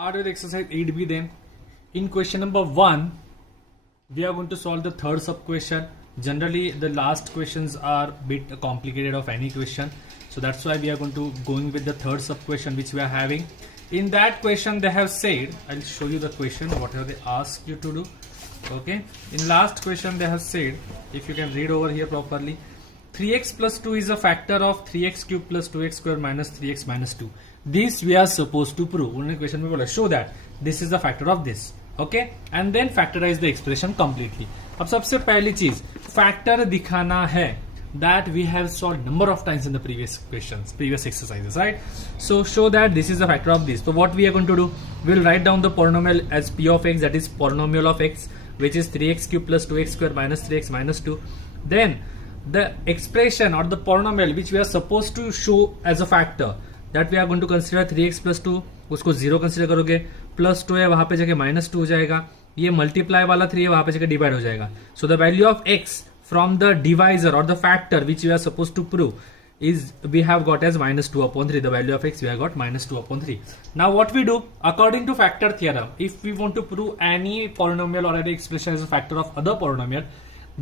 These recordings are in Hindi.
Start with exercise 8b then. In question number 1, we are going to solve the third sub question. Generally, the last questions are bit complicated of any question. So that's why we are going with the third sub question which we are having. In that question, they have said, I'll show you the question, whatever they ask you to do. Okay. In last question, they have said, if you can read over here properly, 3x plus 2 is a factor of 3x cube plus 2x square minus 3x minus 2. This we are supposed to prove. उन्होंने क्वेश्चन में बोला show that this is the factor of this. Okay, and then factorize the expression completely. अब सबसे पहली चीज factor दिखाना है that we have solved number of times in the previous questions, previous exercises, right? So show that this is the factor of this. So what we are going to do, we'll write down the polynomial as p of x, that is polynomial of x, which is 3x cube plus 2x square minus 3x minus 2. Then the expression or the polynomial which we are supposed to show as a factor, that we are going to consider 3x plus 2, उसको 0 कंसिडर करोगे, प्लस 2 है वहां पे जगह माइनस 2 हो जाएगा, ये मल्टीप्लाई वाला 3 है वहां पे जगह डिवाइड हो जाएगा. So the value of x from the divisor or the factor which we are supposed to prove is we have got as minus 2 upon 3. The value of x we have got minus 2 upon 3. Now what we do, according to factor theorem, if we want to prove any polynomial or any expression as a factor of other polynomial,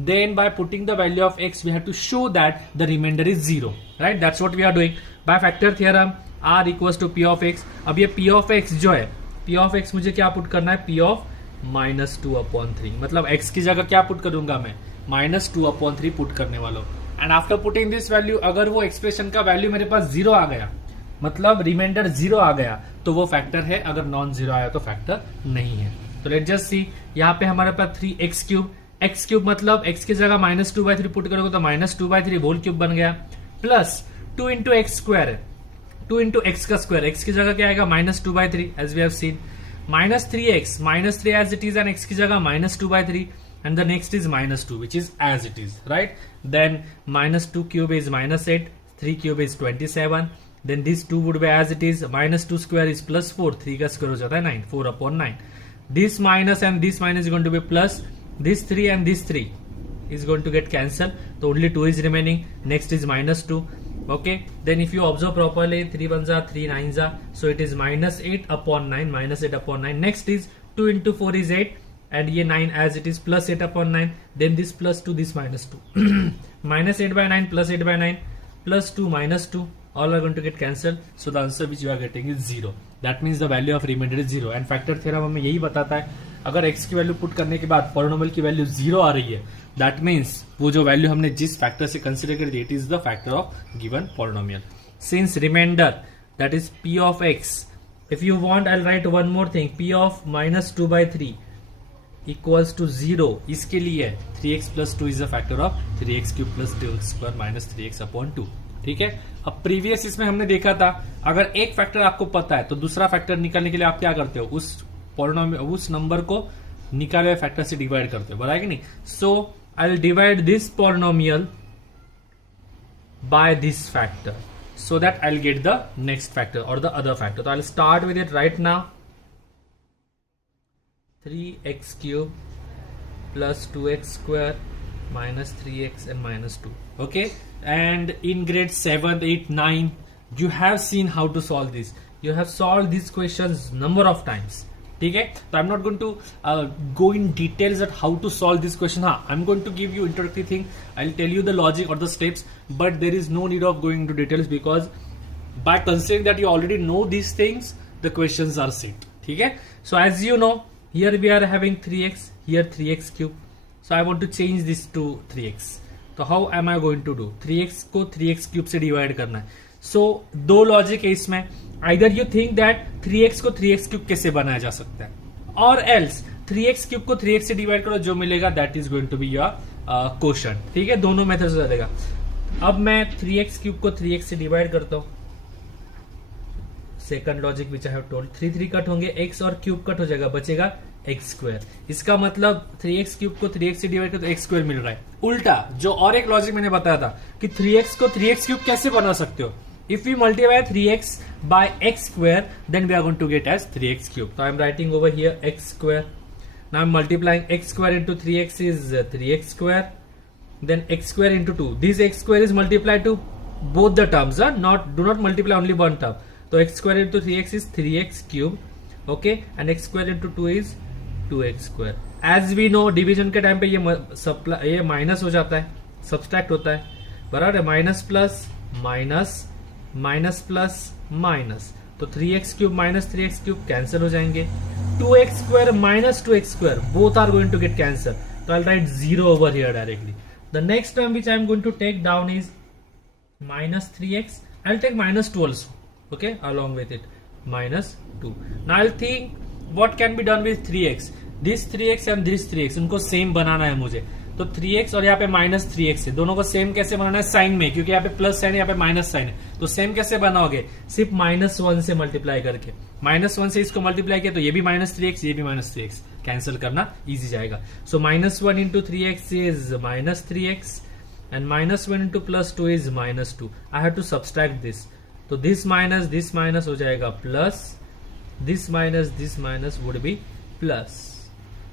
then by putting the value of x we have to show that the remainder is 0, right? That's what we are doing by factor theorem. r equals to p of x. अब ये p of x जो है, p of x मुझे क्या पुट करना है, p of minus 2 upon 3. मतलब x की जगह क्या पुट करूंगा मैं, माइनस 2 अपॉन 3 पुट करने वाला हूं. And after putting this value, अगर वो एक्सप्रेशन का वैल्यू मेरे पास 0 आ गया, मतलब रिमाइंडर 0 आ गया, तो वो फैक्टर है. अगर नॉन 0 आया तो फैक्टर नहीं है. तो लेट जस्ट सी, यहाँ पे हमारे पास 3x क्यूब, x क्यूब मतलब x की जगह माइनस 2/3 पुट करोगे तो माइनस 2/3 होल क्यूब बन गया, प्लस 2 इंटू एक्स स्क्वायर है, 2 इंटू एक्स का स्क्वायर, x की जगह क्या आएगा minus 2/3 as we have seen, minus 3x, minus 3 as it is and x की जगह minus 2/3. And the next is minus 2, which is as it is, right? Then minus 2 cube is minus 8, 3 cube is 27. Then this 2 would be as it is, minus 2 square is plus 4, 3 का square हो जाता है 9, 4 upon 9. This minus and this minus is going to be plus, this 3 and this 3 is going to get cancelled. So only 2 is remaining. Next is minus 2. Okay, then if you observe properly, 3 1s are 3 9s are, so it is minus 8 upon 9, minus 8 upon 9. Next is 2 into 4 is 8. And ये 9 as it is, plus 8 upon 9, then this plus 2, this minus 2. Minus 8 by 9 plus 8 by 9 plus 2 minus 2, all are going to get cancelled. So the answer which you are getting is 0. That means the value of remainder is 0. And factor theorem हमें यही बताता है, अगर x की वैल्यू पुट करने के बाद पोलिनोमियल की वैल्यू 0 आ रही है, that means वो जो वैल्यू हमने जिस फैक्टर से कंसिडर करी, it is the factor of given polynomial. Since remainder, that is p of x, if you want I'll write one more thing, p of minus 2/3 equals to 0. इसके लिए 3x plus 2 is a factor of 3x cube plus 2x square minus 3x upon 2. ठीक है. अब प्रीवियस इसमें हमने देखा था, अगर एक फैक्टर आपको पता है तो दूसरा फैक्टर निकालने के लिए आप क्या करते हो, उस पॉलिनोमियल उस नंबर को निकाले हुए फैक्टर से डिवाइड करते हो, बराबर कि नहीं. So I will divide this polynomial by this factor so that I'll get the next factor or the other factor. So I'll start with it right now. 3x cube plus 2x square minus 3x and minus 2. Okay, and in grade 7, 8, 9 you have seen how to solve this. You have solved these questions number of times. ठीक है. So I'm not going to go in details at how to solve this question. हाँ, I'm going to give you introductory thing. I'll tell you the logic or the steps, but there is no need of going into details because by considering that you already know these things, the questions are set. ठीक है. So as you know, here we are having 3x, here 3x cube. So I want to change this to 3x. So how am I going to do? 3x को 3x cube से divide करना है. So दो लॉजिक है इसमें. Either you think that 3x को 3x cube कैसे बनाया जा सकता है, or else 3x cube को 3x से divide करो, जो मिलेगा that is going to be your quotient. ठीक है, दोनों मेथड से चलेगा. अब मैं 3x cube को 3x से divide करता हूं. Second logic which I have told, 3 3 cut होंगे, x और क्यूब कट हो जाएगा, बचेगा x स्क्वायर. इसका मतलब 3x क्यूब को 3x से डिवाइड कर तो x स्क्वायर मिल रहा है. उल्टा जो और एक लॉजिक मैंने बताया था कि 3x को 3x क्यूब कैसे बना सकते हो, if we multiply 3x by x square then we are going to get as 3x cube. तो I am writing over here x square. Now I am multiplying x square into 3x is 3x square, then x square into 2. This x square is multiply to both the terms, not do not multiply only one term. तो x square into 3x is 3x cube okay, and x square into 2 is 2x square. As we know division के टाइम पे ये माइनस हो जाता है, सब्सट्रैक्ट होता है, बराबर है. Minus plus minus, minus plus minus, तो 3x cube minus 3x cube cancel हो जाएंगे. 2x square minus 2x square both are going to get cancel, so I'll write 0 over here directly. The next term which I'm going to take down is minus 3x. I'll take minus 2 also, okay, along with it, minus 2. Now I'll think what can be done with 3x. This 3x and this 3x उनको सेम बनाना है मुझे, तो 3x और यहाँ पे माइनस 3x है, दोनों को सेम कैसे बनाना है साइन में, क्योंकि यहाँ पे प्लस साइन है, यहाँ पे माइनस साइन है, तो सेम कैसे बनाओगे, सिर्फ -1 से मल्टीप्लाई करके. -1 से इसको मल्टीप्लाई किया तो ये भी -3x, ये भी -3x, कैंसिल करना इजी जाएगा. So -1 into 3x is -3x and -1 into +2 is -2. I have to subtract this, तो दिस माइनस हो जाएगा plus, this minus would be plus.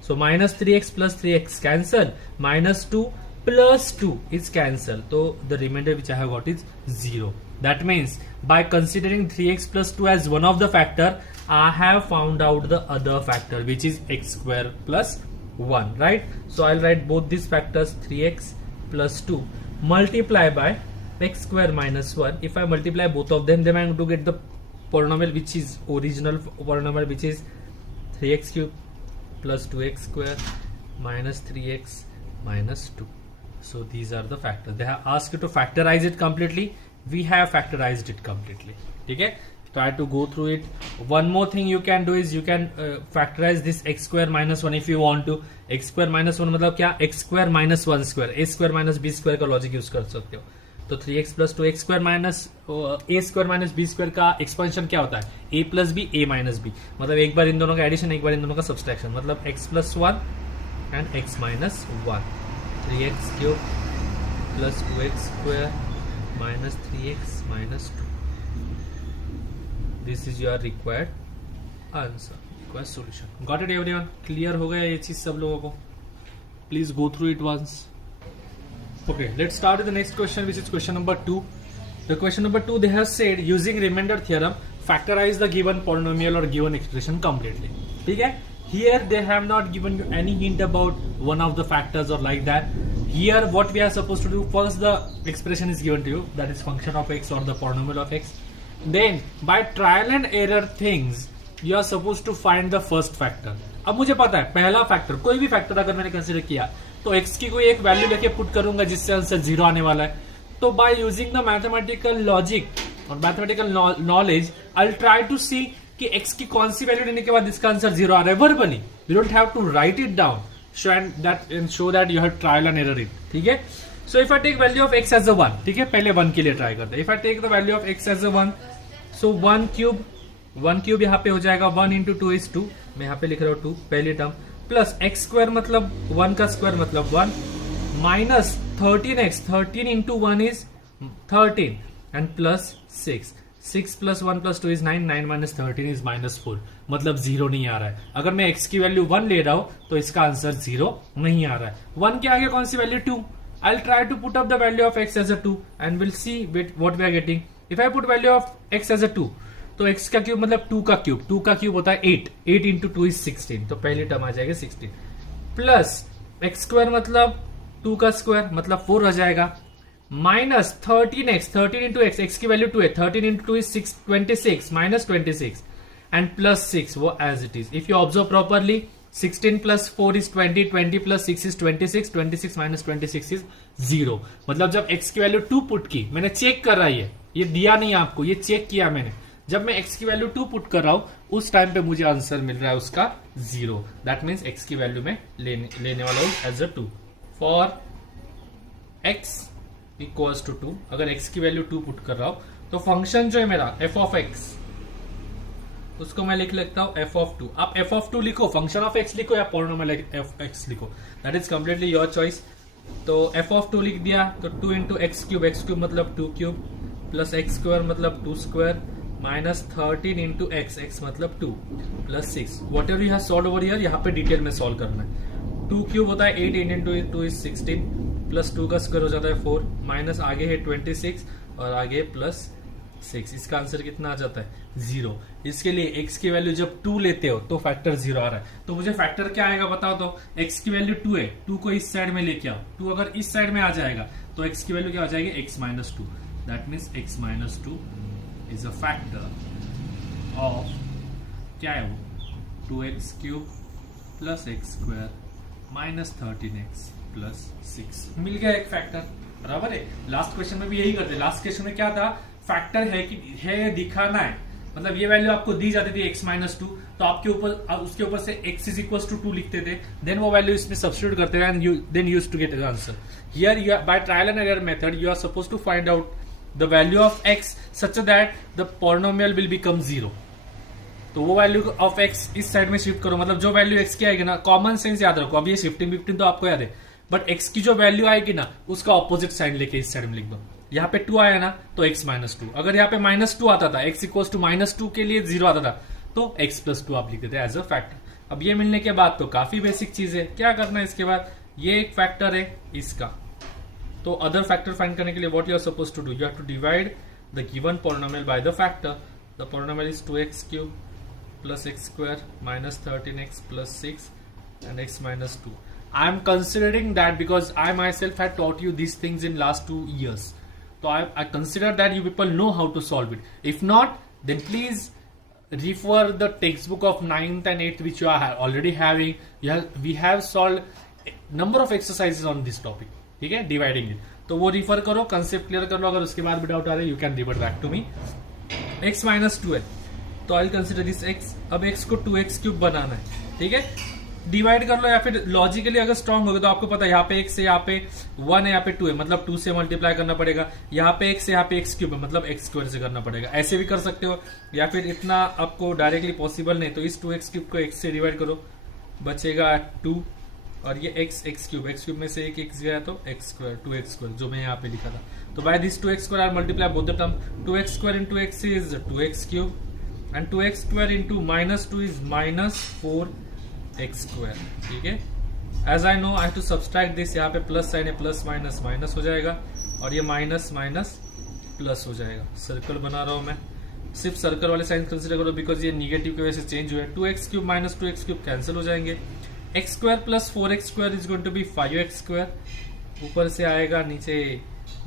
So minus 3x plus 3x cancel, minus 2 plus 2 is cancel. So the remainder which I have got is 0. That means by considering 3x plus 2 as one of the factor, I have found out the other factor which is x square plus 1, right? So I'll write both these factors 3x plus 2 multiply by x square minus 1. If I multiply both of them, then I'm going to get the polynomial which is original polynomial which is 3x cube plus 2x square minus 3x minus 2. So these are the factors. They have asked you to factorize it completely. We have factorized it completely. Okay? Try to go through it. One more thing you can do is you can factorize this x square minus 1 if you want to. x square minus 1 मतलब क्या, x square minus 1 square, a square minus b square का लॉजिक यूज कर सकते हो. तो 3x plus 2x square minus a square minus b square का एक्सपेंशन क्या होता है, a plus b a minus b, मतलब एक बार इन दोनों का एडिशन, एक बार इन दोनों का सब्सट्रैक्शन, मतलब x plus 1 and x minus 1. 3x cube plus 2x square minus 3x minus 2. This is your required answer, required solution. Got it everyone? Clear हो गया ये चीज सब लोगों को? Please go through it once. Okay, let's start with the next question, which is question number 2. The question number 2, they have said using remainder theorem, factorize the given polynomial or given expression completely. ठीक है? Here they have not given you any hint about one of the factors or like that. Here what we are supposed to do, first the expression is given to you, that is function of x or the polynomial of x. Then by trial and error things, you are supposed to find the first factor. अब मुझे पता है पहला फैक्टर, कोई भी फैक्टर अगर मैंने कंसिडर किया तो x की कोई एक वैल्यू लेके पुट करूंगा जिससे आंसर 0 आने वाला है. तो by using the mathematical logic और mathematical knowledge, I will try to see कि x की कौन सी वैल्यू लेने के बाद इसका आंसर 0 आ रहा है. Verbally we don't have to write it down, show that you have trial and error it. ठीक है? So if I take value of x as a 1, ठीक है, पहले 1 के लिए ट्राई करते हैं. If I take the value of x as a 1, so 1 cube यहाँ पे हो जाएगा 1 इंटू 2 इज 2, मैं यहाँ पे लिख रहा हूँ 2 पहली टर्म, प्लस एक्स स्क्वायर मतलब 1 का स्क्वायर मतलब 1, minus 13x, 13 into 1 is 13 and plus 6 plus 1 plus 2 is 9, 9 minus 13 is -4, मतलब 0 नहीं आ रहा है. अगर मैं x की वैल्यू 1 ले रहा हूं तो इसका आंसर 0 नहीं आ रहा है. 1 के आगे कौन सी value 2, I try to put up the value of x as a 2 and will see what we are getting. If I put value of x as a 2, तो x का क्यूब मतलब 2 का क्यूब, 2 का क्यूब होता है 8, 8 इंटू 2 इज 16, तो पहली टर्म आ जाएगा 16, प्लस एक्स स्क्वायर मतलब 2 का स्क्वायर मतलब 4 आ जाएगा, minus 13x, 13 into x, x की वैल्यू 2 है, 13 इंटू 2 इज 26 माइनस 26 एंड प्लस 6, वो as it is. If you observe properly, 16 plus 4 is 20, 20 plus 6 is 26, 26 minus 26 is 0. मतलब जब x की वैल्यू 2 पुट की, मैंने चेक कर रहा है, ये दिया नहीं आपको, ये चेक किया मैंने, जब मैं x की वैल्यू 2 पुट कर रहा हूं उस टाइम पे मुझे आंसर मिल रहा है उसका 0. दैट मीन्स x की वैल्यू में लेने वाला हूं as a 2. For x equals to 2, अगर x की वैल्यू 2 पुट कर रहा हूं तो फंक्शन जो है मेरा f ऑफ x, उसको मैं लिख लेता हूं f ऑफ 2. आप f ऑफ 2 लिखो, फंक्शन ऑफ x लिखो या पॉलिनोमियल f x लिखो, that is completely your choice. तो f ऑफ 2 लिख दिया तो 2 इंटू एक्स क्यूब मतलब 2 क्यूब, प्लस एक्स स्क्वायर मतलब 2 square, minus 13 into x, x मतलब 2 plus 6. What ever you have solve over here, यहाँ पे डिटेल में सॉल्व करना है. 2 क्यूब होता है 8, 8 इंटू 2 इज 16, प्लस 2 का स्क्वायर हो जाता है 4, माइनस आगे है 26 और आगे प्लस 6। इसका आंसर कितना आ जाता है 0। इसके लिए x की वैल्यू जब 2 लेते हो तो फैक्टर 0 आ रहा है। तो मुझे फैक्टर क्या आएगा बताओ तो। x की वैल्यू 2 है, 2 को इस साइड में लेके आओ, 2 अगर इस साइड में आ जाएगा तो x की वैल्यू क्या हो जाएगी x minus 2। That means x minus 2 is a factor of, क्या है वो, 2x cube plus x square minus 13x plus 6। मिल गया एक फैक्टर, बराबर है। लास्ट क्वेश्चन में भी यही करते। लास्ट क्वेश्चन में क्या था, फैक्टर है कि है दिखाना है, मतलब ये वैल्यू आपको दी जाती थी x माइनस 2, तो आपके ऊपर उसके ऊपर से x इज इक्वल टू 2 लिखते थे, देन वो वैल्यू इसमें सब्स्टिट्यूट करते थे and then used to get the answer. Here you by trial and error method you are supposed to find out the value of x such that the polynomial will become 0। तो वो वैल्यू ऑफ x इस साइड में शिफ्ट करो, मतलब जो वैल्यू x की आएगी ना, कॉमन सेंस याद रखो, अब ये शिफ्टिंग विफ्टिंग तो आपको याद है, बट x की जो वैल्यू आएगी ना उसका ऑपोजिट साइन लेके इस साइड में लिख दो। यहाँ पे 2 आया ना तो x माइनस 2, अगर यहाँ पे माइनस 2 आता था, x इक्वल टू माइनस 2 के लिए 0 आता था तो x प्लस 2 आप लिख देते एज अ फैक्टर। अब ये मिलने के बाद तो काफी बेसिक चीज है, क्या करना है इसके बाद, ये एक फैक्टर है इसका, तो अदर फैक्टर फाइंड करने के लिए what you are suppose to do, you have to divide the given polynomial by the factor. The polynomial is 2x cube plus x square minus 13x plus 6 and x minus 2. I am considering that because I myself had taught you these things in last 2 years. So I consider that you people know how to solve it. If not, then please refer the textbook of 9th and 8th which you are already having. We have solved number of exercises on this topic. ठीक है, dividing it. तो वो refer करो, concept clear कर लो, अगर उसके बाद भी doubt आ रहा है you can revert back to me. x minus 2 है, तो I'll consider this x. अब x को 2x क्यूब बनाना है, ठीक है, डिवाइड कर लो, या फिर लॉजिकली अगर स्ट्रांग होगा तो आपको पता है यहाँ पे x है, यहाँ पे 1 है, यहाँ पे 2 है, मतलब 2 से मल्टीप्लाई करना पड़ेगा, यहाँ पे x है, यहाँ पे x क्यूब है, मतलब x स्क्वायर से करना पड़ेगा। ऐसे भी कर सकते हो, या फिर इतना आपको डायरेक्टली पॉसिबल नहीं तो इस 2x क्यूब को x से डिवाइड करो, बचेगा 2, और ये x क्यूब में से एक x गया तो x स्क्वायर 2x स्क्वायर जो मैं यहाँ पे लिखा था। तो by this 2x square are multiply both the term, 2x square into x is 2x cube and 2x square into minus 2 is minus 4x square. ठीक है, as I know I have to subtract this, यहाँ पे प्लस साइन है, प्लस माइनस माइनस हो जाएगा और ये माइनस माइनस प्लस हो जाएगा। सर्कल बना रहा हूं मैं, सिर्फ सर्कल वाले साइन कंसिडर करो बिकॉज ये निगेटिव की वजह से चेंज हुआ है। 2x cube minus 2x cube cancel हो जाएंगे, x square plus 4x square is going to be 5x square, ऊपर से आएगा नीचे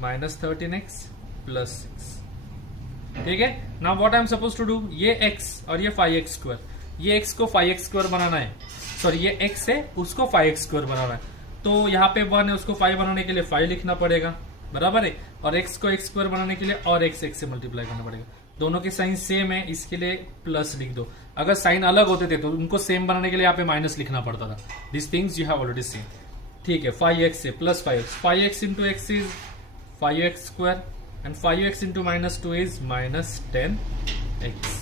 माइनस 13x प्लस 6। ठीक है, now what I am suppose to do, ये x और ये 5x स्क्वायर, ये x को 5x स्क्वायर बनाना है, सॉरी ये x है उसको 5x स्क्वायर बनाना है, तो यहाँ पे 1 है उसको 5 बनाने के लिए 5 लिखना पड़ेगा, बराबर है, और x को x स्क्वायर बनाने के लिए और x से मल्टीप्लाई करना पड़ेगा। दोनों के साइन सेम है, इसके लिए प्लस लिख दो, अगर साइन अलग होते थे तो उनको सेम बनाने के लिए यहाँ पे माइनस लिखना पड़ता था। This things you have already seen. ठीक है, 5x से plus 5x into x is 5x square and 5x into minus 2 is minus 10x।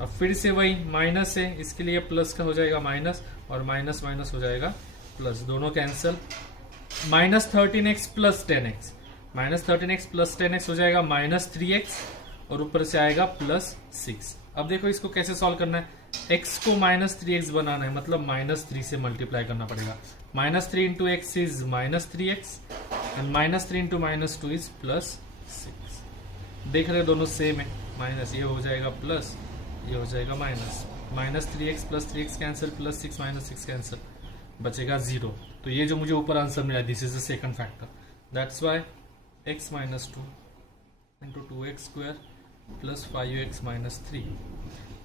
अब फिर से वही माइनस है, इसके लिए प्लस का हो जाएगा माइनस और माइनस माइनस हो जाएगा प्लस, दोनों cancel, minus 13x plus 10x, minus 13x plus 10x हो जाएगा माइनस 3x और ऊपर से आएगा प्लस 6। अब देखो इसको कैसे सॉल्व करना है, x को माइनस 3x बनाना है, मतलब माइनस 3 से मल्टीप्लाई करना पड़ेगा, minus 3 into x is minus 3x and minus 3 into minus 2 is plus 6। देख रहे हो दोनों सेम है, माइनस ये हो जाएगा प्लस, ये हो जाएगा minus, minus 3x plus 3x cancel, plus 6 minus 6 cancel, बचेगा 0। तो ये जो मुझे ऊपर आंसर मिला, this is the second factor, that's why x minus 2 into 2x square plus 5x minus 3,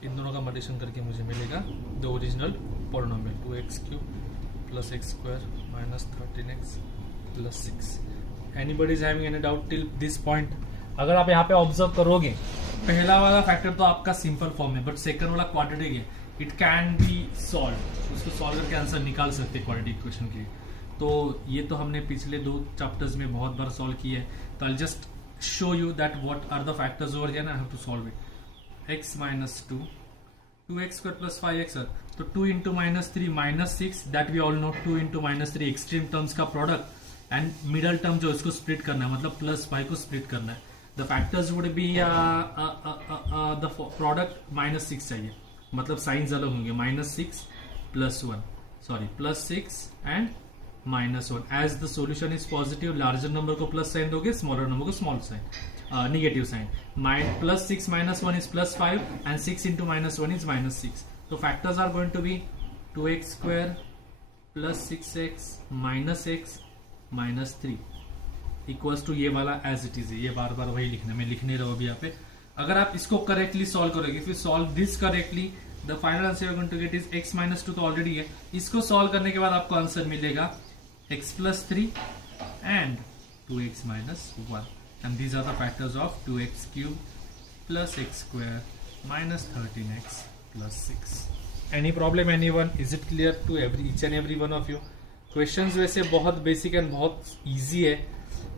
इन दोनों का मल्टीप्लिकेशन करके मुझे मिलेगा the original polynomial 2x cube plus x square minus 13x plus 6। Anybody is having any doubt till this point? अगर आप यहाँ पे ऑब्जर्व करोगे, पहला वाला फैक्टर तो आपका सिंपल फॉर्म है, बट सेकंड वाला क्वाड्रेटिक है, इट कैन बी सॉल्व, उसको सॉल्व करके आंसर निकाल सकते हैं क्वाड्रेटिक इक्वेशन के। तो ये तो हमने पिछले 2 चैप्टर्स में बहुत बार सॉल्व किया है, तो I just show you that what are the factors over here and I have to solve it. x minus 2, 2x square plus 5x, तो 2 into minus 3 minus 6, that we all know 2 into minus 3 extreme terms का product and middle term जो इसको split करना है, मतलब plus 5 को split करना है। The factors would be the product minus 6 चाहिए, मतलब साइंस अलग होंगे, minus 6 plus 1, sorry plus 6 and minus 1। As the solution is positive, larger number को प्लस साइन दोगे, स्मॉलर नंबर को small sign. negative sign. Plus 6 minus 1 is plus 5 and 6 into minus 1 is minus 6. So factors are going to be 2x square plus 6x minus 3 equals to ये वाला as it is है. ये बार बार वही लिखना, मैं लिख नहीं रहा हूँ अभी यहाँ पे. अगर आप इसको करेक्टली सॉल्व करोगे, if you solve this correctly, the final answer you're going to get is x minus 2 तो ऑलरेडी है. इसको सॉल्व करने के बाद आपको आंसर मिलेगा x plus 3 and 2x minus 1. And these are the factors of 2x cube plus x square minus 13x plus 6. Any problem anyone? Is it clear to each and every one of you? Questions वैसे बहुत बेसिक एंड बहुत इजी है,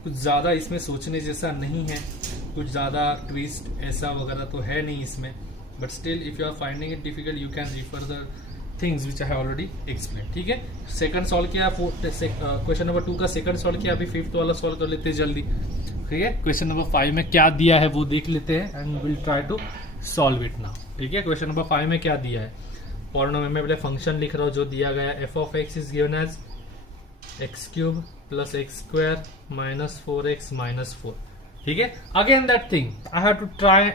कुछ ज़्यादा इसमें सोचने जैसा नहीं है, कुछ ज़्यादा ट्विस्ट ऐसा वगैरह तो है नहीं इसमें. But still if you are finding it difficult you can refer the things which I have already explain. ठीक है, सेकंड सॉल्व किया, क्वेश्चन नंबर 2 का सेकंड सॉल्व किया, अभी फिफ्थ वाला सॉल्व कर लेते हैं जल्दी. ठीक है, क्वेश्चन नंबर 5 में क्या दिया है वो देख लेते हैं and will try to solve it now. ठीक है, क्वेश्चन नंबर 5 में क्या दिया है. पॉलिनोमियल में पहले फंक्शन लिख रहा हूँ जो दिया गया है. f of x is given as x cube plus x square minus 4x minus 4. ठीक है, again that thing I have to try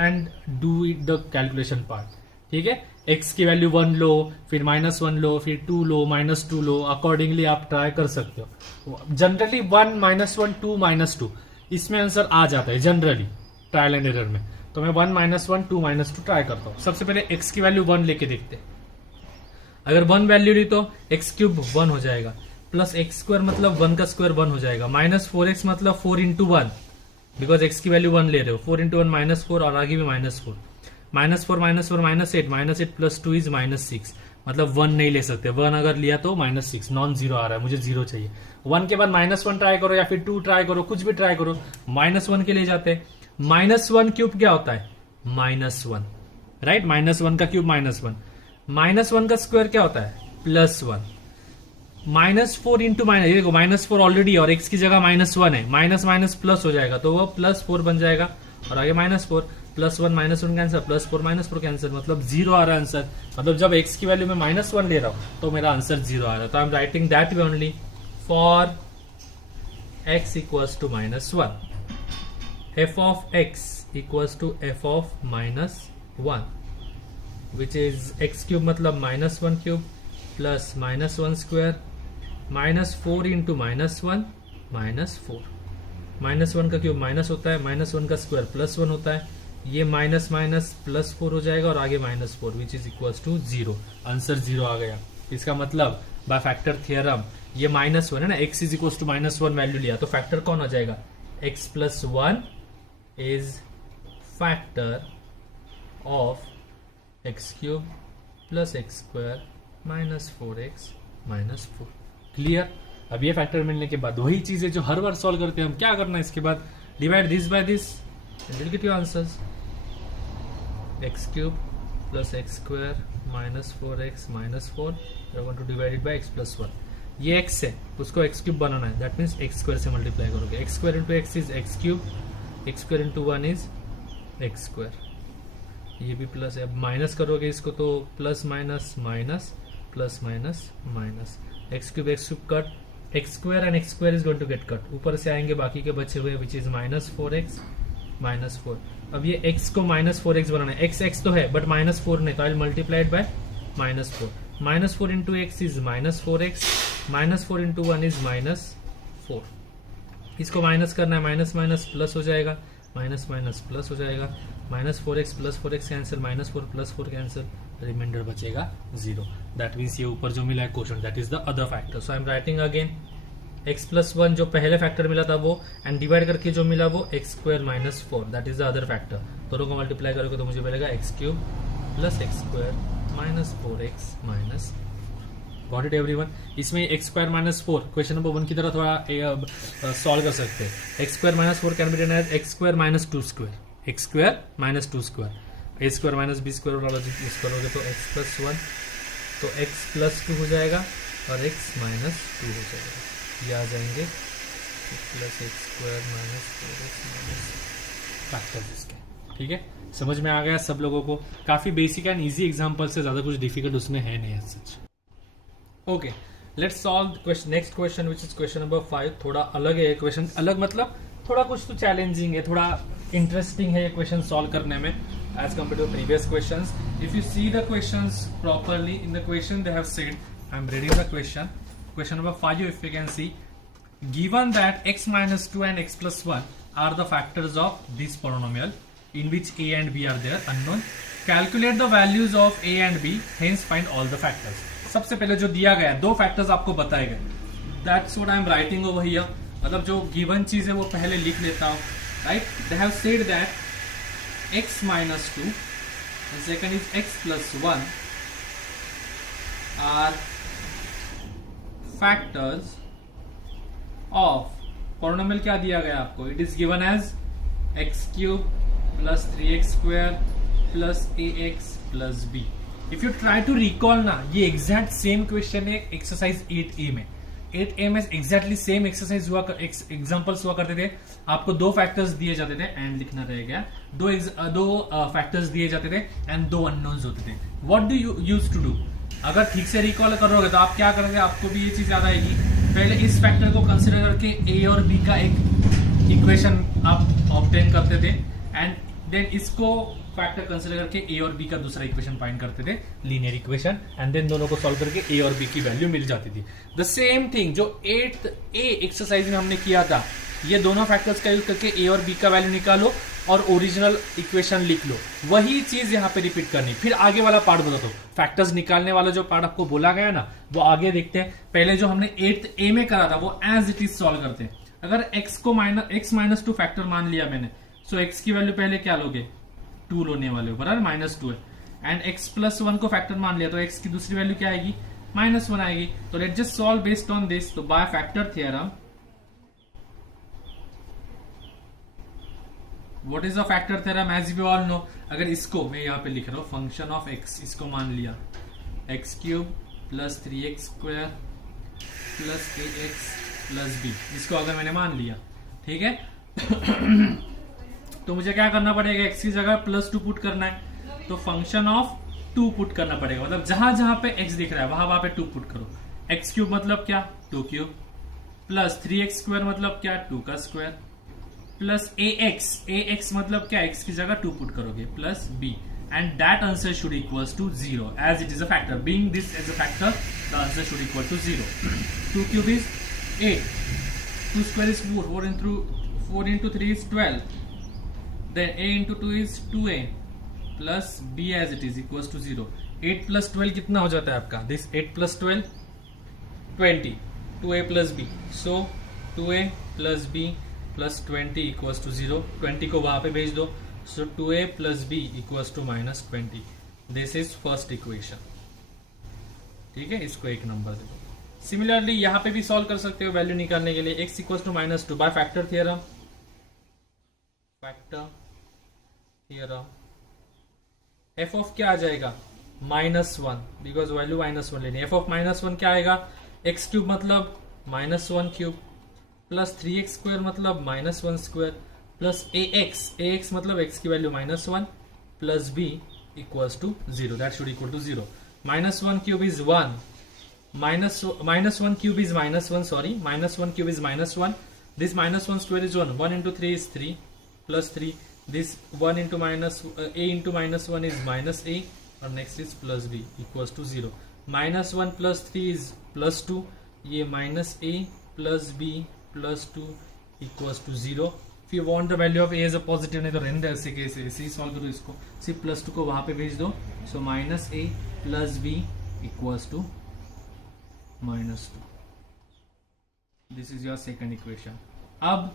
and do it the calculation part. ठीक है, x की वैल्यू 1 लो, फिर माइनस 1 लो, फिर 2 लो, माइनस 2 लो, अकॉर्डिंगली आप ट्राई कर सकते हो. जनरली 1 माइनस 1 2 माइनस 2 इसमें आंसर आ जाता है जनरली ट्रायल एंड एरर में. तो मैं 1 माइनस 1 2 माइनस 2 ट्राई करता हूँ. सबसे पहले x की वैल्यू 1 लेके देखते हैं. अगर 1 वैल्यू ली तो x क्यूब 1 हो जाएगा, प्लस एक्स स्क्वायर मतलब 1 का स्क्वायर 1 हो जाएगा, माइनस 4x मतलब 4 इंटू 1 बिकॉज x की वैल्यू 1 ले रहे हो, 4 इंटू 1 माइनस 4 और आगे भी minus 4, minus 4 minus 4 minus 8 plus 2 is minus 6. मतलब 1 नहीं ले सकते, 1 अगर लिया तो माइनस 6 नॉन जीरो आ रहा है, मुझे 0 चाहिए. 1 के बाद माइनस 1 ट्राई करो या फिर 2 ट्राई करो, कुछ भी ट्राई करो, माइनस 1 के ले जाते हैं. माइनस 1 क्यूब क्या होता है, माइनस 1, राइट. माइनस 1 का क्यूब माइनस 1, माइनस 1 का स्क्वायर क्या होता है, प्लस 1. माइनस 4 इंटू माइनस, देखो माइनस 4 ऑलरेडी और x की जगह माइनस 1 है, माइनस माइनस प्लस हो जाएगा तो वो प्लस 4 बन जाएगा और आगे minus 4, plus 1 minus 1 cancer, plus 4 minus 4 cancer, मतलब 0 आ रहा है आंसर. मतलब जब x की वैल्यू में माइनस 1 ले रहा हूं तो मेरा आंसर 0 आ रहा है. तो I am writing that way only for x equals to minus 1, f of x equals to f of minus 1 which is x cube मतलब minus 1 cube plus minus 1 square minus 4 into minus 1 minus 4. Minus 1 का क्यूब माइनस होता है, माइनस 1 का स्क्वायर प्लस 1 होता है, ये माइनस माइनस प्लस 4 हो जाएगा और आगे minus 4 which is equals to 0. Answer 0 आ गया. इसका मतलब बाय फैक्टर थियरम ये माइनस 1 है ना, x is equals to minus 1 value लिया तो फैक्टर कौन आ जाएगा, x plus 1 is factor of x cube plus x square minus 4x minus 4. Clear. अब ये फैक्टर मिलने के बाद वही चीज है जो हर बार सॉल्व करते हैं हम. क्या करना है इसके बाद, divide this by this and will get your answers. X cube plus x square minus 4x minus 4 you are going to divide it by x plus 1. ये x है, उसको x क्यूब बनाना है, दैट मीन्स x स्क्वायर से मल्टीप्लाई करोगे. x square into x is x cube, x square into 1 is x square. ये भी प्लस है, अब माइनस करोगे इसको तो plus minus minus plus minus minus, x cube cut, x square and x square is going to get cut. ऊपर से आएंगे बाकी के बचे हुए which is minus 4x minus 4. अब ये x को माइनस 4x बनाना है, x तो है बट माइनस 4 नहीं, तो आई multiplied by minus 4. Minus 4 into x is minus 4x, minus 4 into 1 is minus 4. इसको माइनस करना है, माइनस माइनस प्लस हो जाएगा, माइनस माइनस प्लस हो जाएगा, minus 4x plus 4x cancel, minus 4 plus 4 cancel, reminder बचेगा 0. दैट मीन्स ये ऊपर जो मिला है quotient that is the other factor. So I am writing again x plus 1 जो पहले फैक्टर मिला था वो, एंड डिवाइड करके जो मिला वो x square minus 4 that is the other factor. दोनों को मल्टीप्लाई करोगे तो मुझे मिलेगा x cube plus x square minus 4x minus. Got it everyone. इसमें x square minus 4 question number 1 की तरह थोड़ा सॉल्व कर सकते हैं. x square minus 4 can be written as x square minus 2 square, x square minus 2 square, a square minus b square वाला यूज करोगे तो x प्लस 1 तो x प्लस 2 हो जाएगा और x माइनस 2 हो जाएगा. ये आ जाएंगे plus x square minus 4x minus factors इसके. ठीक है, समझ में आ गया सब लोगों को. काफी बेसिक एंड इजी एग्जांपल से ज्यादा कुछ डिफिकल्ट उसमें है नहीं such. Okay, let's solve next question which is question number 5. थोड़ा अलग है क्वेश्चन, अलग मतलब थोड़ा कुछ तो चैलेंजिंग है, थोड़ा इंटरेस्टिंग है ये क्वेश्चन सॉल्व करने में as compare to previous questions. If you see the questions properly in the question they have said, I am reading the question. Question number 5, if you can see, given that x minus 2 and x plus 1 are the factors of this polynomial in which a and b are there unknown, calculate the values of a and b, hence find all the factors. सबसे पहले जो दिया गया दो फैक्टर्स आपको बताए गए, that's what I am writing over here. मतलब जो गिवन चीज है वो पहले लिख लेता हूं, right? They have said that x minus 2 and second is x plus 1 are factors of polynomial. क्या दिया गया आपको? It is given as x cube plus 3x square plus ax plus b. If you try to recall ना, ये एग्जैक्ट सेम क्वेश्चन है एक्सरसाइज 8A में. 8A में एग्जैक्टली सेम एक्सरसाइज हुआ, एग्जांपल्स हुआ करते थे. आपको दो फैक्टर्स दिए जाते थे एंड लिखना रह गया. दो फैक्टर्स दिए जाते थे एंड दो अननोन्स होते थे. What do you use to do? अगर ठीक से रिकॉल करोगे तो आप क्या करोगे, आपको भी ये चीज याद आएगी. पहले इस फैक्टर को कंसीडर करके ए और बी का एक इक्वेशन आप ऑब्टेन करते थे एंड देन इसको फैक्टर कंसीडर करके ए और बी का दूसरा इक्वेशन फाइंड करते थे, लीनियर इक्वेशन, एंड देन दोनों को सॉल्व करके ए और बी की वैल्यू मिल जाती थी. द सेम थिंग जो 8A एक्सरसाइज में हमने किया था, ये दोनों फैक्टर्स का यूज करके ए और बी का वैल्यू निकालो और ओरिजिनल इक्वेशन लिख लो. वही चीज यहाँ पे रिपीट करनी. फिर आगे वाला पार्ट बता दो. फैक्टर्स निकालने वाला जो पार्ट आपको बोला गया ना, वो आगे देखते हैं. पहले जो हमने 8A में करा था वो एज इट इज सॉल्व करते हैं. अगर x को x माइनस 2 फैक्टर मान लिया मैंने, सो x की वैल्यू पहले क्या लोगे? 2 लोने वाले हो, बराबर, -2 है. एंड x प्लस 1 को फैक्टर मान लिया तो x की दूसरी वैल्यू क्या आएगी? -1 आएगी. तो let just solve based on this. तो by factor theorem, what is the factor theorem? As we all know, अगर इसको मैं यहाँ पे लिख रहा हूं फंक्शन ऑफ x, इसको मान लिया x cube plus 3x square plus ax plus b, इसको अगर मैंने मान लिया, ठीक है. तो मुझे क्या करना पड़ेगा? x की जगह +2 पुट करना है, तो फंक्शन ऑफ 2 पुट करना पड़ेगा. मतलब जहां जहां पे x दिख रहा है वहां पे 2 पुट करो. x क्यूब मतलब क्या? 2 क्यूब प्लस 3x स्क्वायर मतलब क्या? 2 का स्क्वायर प्लस ax मतलब क्या? x की जगह 2 पुट करोगे plus b, and that answer should equals to 0 as it is a factor. Being this as a factor, the answer should equal to 0. 2 cube is 8, 2 square is 4, 4 into 3 is 12, then a into 2 is 2a plus b as it is equals to 0. 8 plus 12 कितना हो जाता है आपका? This 8 plus 12 20, 2a plus b, so 2a plus b plus 20 equals to 0. 20 को वहां पे भेज दो, so 2a plus b equals to -20. This is first equation. ठीक है, इसको एक नंबर दे दो. सिमिलरली यहां पे भी सॉल्व कर सकते हो वैल्यू निकालने के लिए. x equals to -2 bye factor theorem. f of क्या आ जाएगा? -1, बिकॉज वैल्यू -1 लेनी. f ऑफ -1 क्या आएगा? x क्यूब मतलब -1 क्यूब प्लस 3x स्क्वायर मतलब -1 स्क्वायर प्लस ax मतलब x की वैल्यू -1 plus b equals to 0. That should equal to 0. -1 cube is 1, -1 cube is -1, sorry, -1 cube is -1. This -1 square is 1, 1 into 3 is 3 plus 3. This 1 into a into -1 is -a, और next is plus b equals to 0. -1 plus 3 is plus 2. ये -a plus b plus 2 equals to 0. If you want the value of a as a positive, नहीं तो रहने दे, ऐसे कैसे ऐसे ही सॉल्व करो इसको. सिर्फ +2 को वहां पे भेज दो. So -a plus b equals to -2. This is your second equation. अब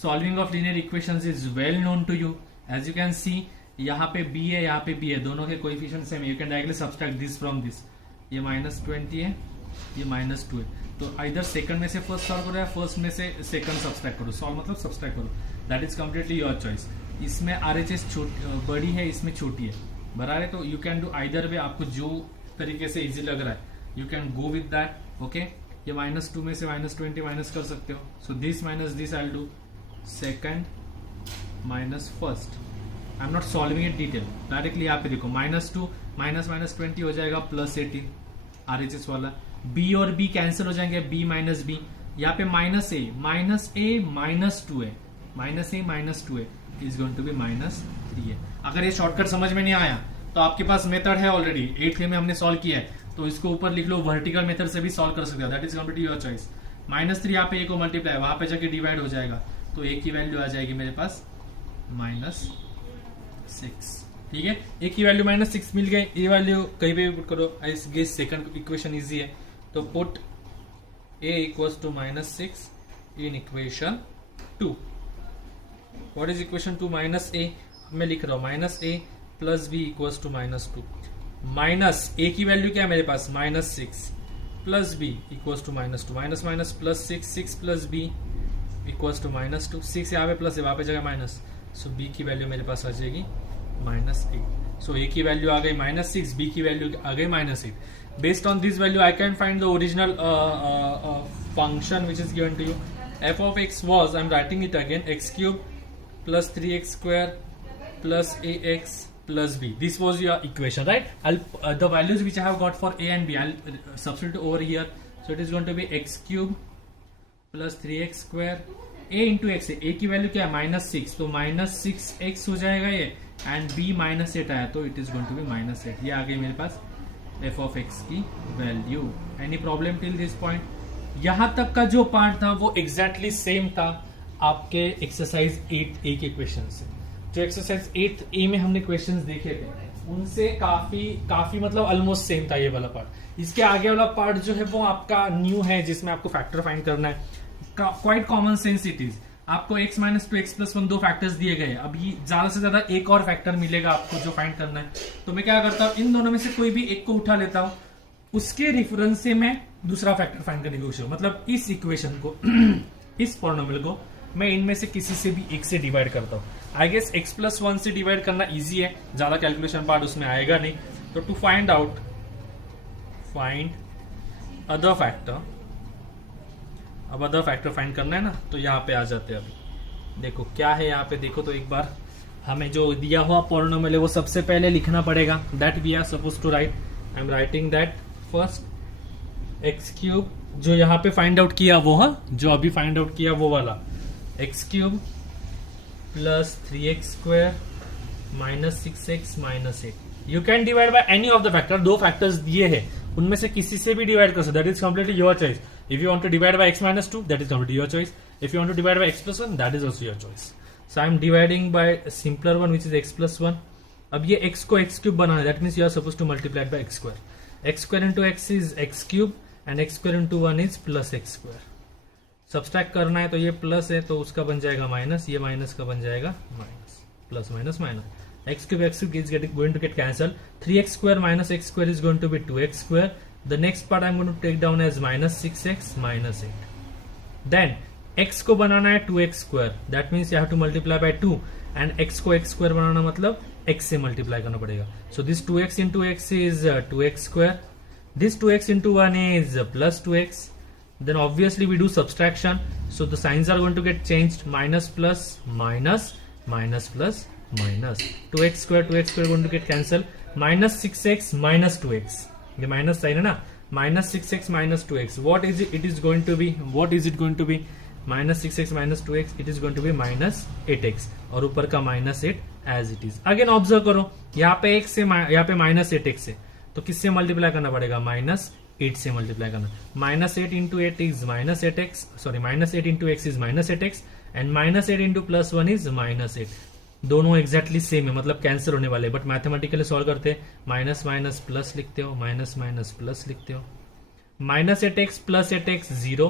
solving of linear equations is well known to you. As you can see, यहाँ पे b है, यहाँ पे b है, दोनों के कोएफिशिएंट सेम है. You can directly subtract this from this. ये -20 है, ये -2 है. तो इधर सेकंड में से फर्स्ट सॉल्व करो या फर्स्ट में से सेकंड सब्सट्रैक्ट करो. सॉल्व मतलब सब्सट्रैक्ट करो. That is completely your choice. इसमें RHS बड़ी है, इसमें छोटी है, बराबर है. तो you can do either way. आपको जो तरीके से इजी लग रहा है you can go with that. Okay, ये -2 में से -20 माइनस कर सकते हो. So this minus this I will do second minus first. I am not solving it detail, directly यहाँ पे देखो. -2 -20 हो जाएगा +18 RHS वाला. b और b कैंसिल हो जाएंगे, b माइनस b. यहाँ पे -a -2 है, minus a minus 2a is going to be minus 3a। अगर ये शॉर्टकट समझ में नहीं आया तो आपके पास मेथड है ऑलरेडी, 8th में हमने सॉल्व किया है, तो इसको ऊपर लिख लो, वर्टिकल मेथड से भी सॉल्व कर सकते हो, that is completely your choice. -3 यहाँ पे ए को मल्टीप्लाई, वहां पे जाके डिवाइड हो जाएगा, तो ए की वैल्यू आ जाएगी मेरे पास -6। ठीक है, ए की वैल्यू -6 मिल गई, ए वैल्यू कहीं पे पुट करो, I guess second equation easy है, तो put a equals to -6 in equation 2। What is equation 2? -a, मैं लिख रहा हूं -a plus b equals to -2। Minus a की वैल्यू क्या है मेरे पास, -6 plus b equals to -2, minus minus plus 6 plus b equals to -2, 6 यहाँ पे प्लस है, वहां पे जगह माइनस, सो b की वैल्यू मेरे पास आ जाएगी -8। सो a की वैल्यू आ गई -6, b की वैल्यू आ गई -8। Based on this value, I can find the original function which is given to you. F of x was, I'm writing it again, x cube plus 3x square plus ax plus b. This was your equation, right? The values which I have got for a and b, I'll substitute over here. So it is going to be x cube plus 3x square, a into x है, a की वैल्यू क्या है -6, तो -6x हो जाएगा ये, एंड b -8 आया, तो it is going to be -8। ये आ गई मेरे पास f of x की वैल्यू। Any problem till this point? यहां तक का जो पार्ट था वो एग्जैक्टली सेम था आपके एक्सरसाइज 8A के क्वेश्चन से। जो एक्सरसाइज 8A में हमने क्वेश्चंस देखे थे उनसे काफी मतलब ऑलमोस्ट सेम था ये वाला पार्ट। इसके आगे वाला पार्ट जो है वो आपका न्यू है, जिसमें आपको फैक्टर फाइंड करना है। Quite common sense it is. आपको x - 2 x + 1 दो फैक्टर्स दिए गए, अभी ज्यादा से ज्यादा एक और फैक्टर मिलेगा आपको जो फाइंड करना है। तो मैं क्या करता हूं, इन दोनों में से कोई भी एक को उठा लेता हूं, उसके रेफरेंस से मैं दूसरा फैक्टर फाइंड करने की कोशिश, मतलब इस इक्वेशन को इस पॉलिनोमियल को मैं इनमें से किसी से भी एक से डिवाइड करता हूं। आई गेस x + 1 से डिवाइड करना इजी है, ज्यादा कैलकुलेशन पार्ट उसमें आएगा नहीं। तो टू फाइंड अदर फैक्टर, अब अदर फैक्टर फाइंड करना है ना, तो यहाँ पे आ जाते हैं। अभी देखो क्या है यहाँ पे, देखो तो एक बार हमें जो दिया हुआ पॉलिनोमियल है वो सबसे पहले लिखना पड़ेगा, that we are suppose to write. I am writing that first x cube, जो यहाँ पे फाइंड आउट किया वो, हाँ जो अभी फाइंड आउट किया वो वाला, x cube plus 3x square minus 6x minus 8। You can divide by any of the factor, दो फैक्टर्स दिए हैं उनमें से किसी से भी डिवाइड कर सकते, that is completely your choice. If you want to divide by x - 2, that is completely your choice. If you want to divide by x + 1, that is also your choice. So I am dividing by a simpler one, which is x + 1. अब ये x को x cube बनाना है, that means you are supposed to multiply it by x square. X square into x is x cube and x square into 1 is plus x square. Subtract करना है तो ये प्लस है तो उसका बन जाएगा माइनस, ये माइनस का बन जाएगा minus, plus minus minus. x cube is going to get cancelled. 3x square minus x square is going to be 2x square. The next part I'm going to take down as -6x minus 8. Then x को बनाना है 2x square. That means you have to multiply by 2. And x को x square बनाना मतलब x से multiply करना पड़ेगा. So this 2x into x is 2x square. This 2x into 1 is plus 2x. Then obviously we do subtraction. So the signs are going to get changed. Minus plus minus, minus plus minus. 2x square going to get cancelled. Minus 6x minus 2x. ये माइनस साइन है ना, -6x minus 2x, what is it is going to be, -6x minus 2x, it is going to be -8x, और ऊपर का -8 as it is। Again observe करो, यहाँ पे x से यहाँ पे -8x है, तो किससे मल्टीप्लाई करना पड़ेगा, -8 से मल्टीप्लाई करना। -8 into 8 is -8x, sorry -8 into x is -8x and -8 into +1 is -8। दोनों एग्जैक्टली सेम है, मतलब कैंसिल होने वाले, बट मैथमेटिकली सॉल्व करते हैं, माइनस माइनस प्लस लिखते हो, माइनस माइनस प्लस लिखते हो, -8x + 8x 0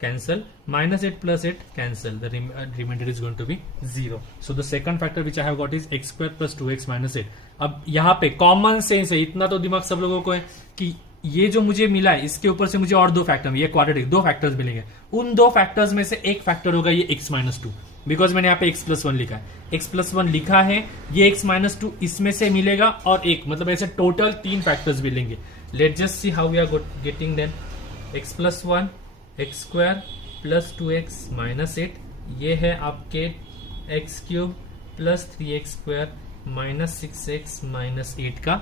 cancel, -8 + 8 cancel, the remainder is going to be 0. So the second factor which I have got is x² + 2x - 8। अब यहाँ पे कॉमन सेंस है, इतना तो दिमाग सब लोगों को है कि ये जो मुझे मिला है इसके ऊपर से मुझे और दो फैक्टर, ये क्वाड्रेटिक दो फैक्टर्स मिलेंगे, उन दो फैक्टर्स में से एक फैक्टर होगा ये x - 2, बिकॉज मैंने यहाँ पे x + 1 लिखा है, x + 1 लिखा है, ये x - 2 इसमें से मिलेगा और एक, मतलब ऐसे टोटल 3 फैक्टर्स मिलेंगे। Let just see how we are getting then, x + 1 x² + 2x - 8, ये है आपके x³ + 3x² - 6x - 8 का